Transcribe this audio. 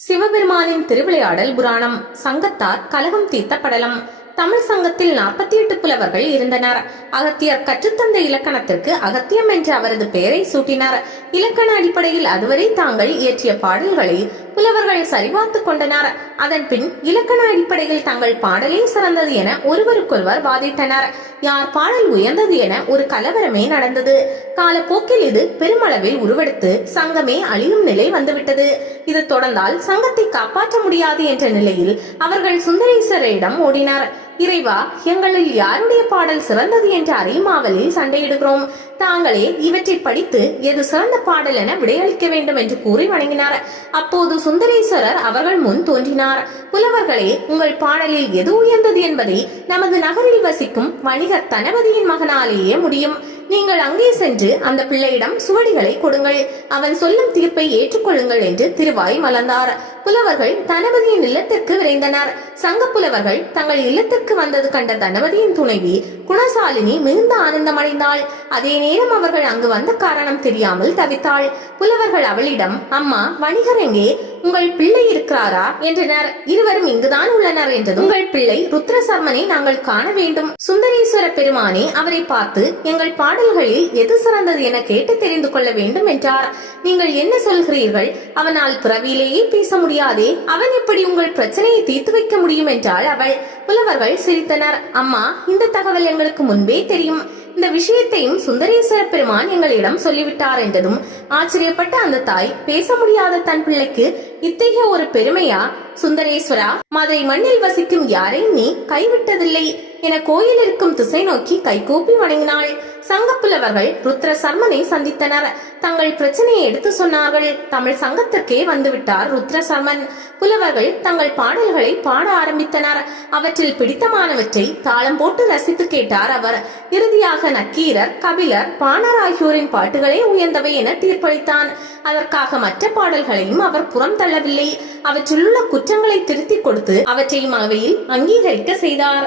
சிவபெருமானின் திருவிளையாடல் புராணம். சங்கத்தார் கலகம் தீர்த்த படலம். தமிழ் சங்கத்தில் 48 புலவர்கள் இருந்தனர். அகத்தியர் கற்றுத்தந்த இலக்கணத்திற்கு அகத்தியம் என்ற அவரது பெயரை சூட்டினார். இலக்கண அடிப்படையில் அதுவரை தாங்கள் இயற்றிய பாடல்களை புலவர்கள் சரிபார்த்துக் கொண்டனர். அதன் பின் இலக்கண அடிப்படையில் தங்கள் பாடலே சிறந்தது என ஒருவருக்கொருவர் வாதிட்டனர். யார் பாடல் உயர்ந்தது என ஒரு கலவரமே நடந்தது. காலப்போக்கில் இது பெருமளவில் உருவெடுத்து சங்கமே அழியும் நிலை வந்துவிட்டது. இது தொடர்ந்தால் சங்கத்தை காப்பாற்ற முடியாது என்ற நிலையில் அவர்கள் சுந்தரேஸ்வரரிடம் ஓடினர். இறைவா, எங்களில் யாருடைய பாடல் சிறந்தது என்ற அறியுமாவலில் சண்டையிடுகிறோம். தாங்களே இவற்றை படித்து எது சிறந்த பாடல் என விடையளிக்க வேண்டும் என்று கூறி வணங்கினார். அப்போது சுந்தரேஸ்வரர் அவர்கள் முன் தோன்றினார். புலவர்களே, உங்கள் பாடலில் எது உயர்ந்தது என்பதை நமது நகரில் வசிக்கும் வணிகர் தனபதியின் மகனாலேயே முடியும். நீங்கள் அங்கே சென்று அந்த பிள்ளையிடம் சுவடிகளை கொடுங்கள். அவன் சொல்லும் தீர்ப்பை ஏற்றுக்கொள்ளுங்கள் என்று திருவாய் மலர்ந்தார். புலவர்கள் தனபதியின் இல்லத்திற்கு விரைந்தனர். சங்க புலவர்கள் தங்கள் இல்லத்திற்கு வந்தது கண்ட தனபதியின் துணைவி குணசாலினி மிகுந்த ஆனந்தம் அடைந்தாள். அதே நேரம் அவர்கள் அங்கு வந்த காரணம் தெரியாமல் தவித்தாள். புலவர்கள் அவளிடம், அம்மா, வணிகர் எங்கே? உங்கள் பிள்ளை இருக்கிறாரா என்றனர். இருவரும் இங்குதான் உள்ளனர் என்றது. உங்கள் பிள்ளை ருத்ரசர்மனை நாங்கள் காண வேண்டும். சுந்தரேஸ்வர பெருமானே அவரை பார்த்து எங்கள் பாடல்களில் எது சிறந்தது என கேட்டு தெரிந்து கொள்ள வேண்டும் என்றார். நீங்கள் என்ன சொல்கிறீர்கள்? அவனால் பிறவியிலேயே பேச முடியாதே, அவன் எப்படி உங்கள் பிரச்சனையை தீர்த்து வைக்க முடியும் என்றாள் அவள். புலவர்கள் சிரித்தனர். அம்மா, இந்த தகவல் எங்களுக்கு முன்பே தெரியும். இந்த விஷயத்தையும் சுந்தரேஸ்வர பெருமான் எங்களிடம் சொல்லிவிட்டார் என்றதும் ஆச்சரியப்பட்ட அந்த தாய், பேச முடியாத தன் பிள்ளைக்கு இத்தகைய ஒரு பெருமையா? சுந்தரேஸ்வரா, மதை மண்ணில் வசிக்கும் யாரையும் நீ கைவிட்டதில்லை என கோயில் இருக்கும் திசை நோக்கி கைகூப்பி வணங்கினாள். சங்க புலவர்கள் ருத்ர சர்மனை சந்தித்தனர். தங்கள் பிரச்சனையை எடுத்து சொன்னார்கள். தமிழ் சங்கத்திற்கே வந்துவிட்டார் ருத்ர சர்மன். புலவர்கள் தங்கள் பாடல்களை பாட ஆரம்பித்தனர். அவற்றில் பிடித்தமானவற்றை தாளம் போட்டு ரசித்து கேட்டார் அவர். இறுதியாக நக்கீரர், கபிலர், பாணர் ஆகியோரின் பாட்டுகளே உயர்ந்தவை என தீர்ப்பளித்தான். அதற்காக மற்ற பாடல்களையும் அவர் புறம் தள்ளவில்லை. அவற்றிலுள்ள குற்றங்களை திருத்திக் கொடுத்து அவற்றையும் அவையில் அங்கீகரிக்க செய்தார்.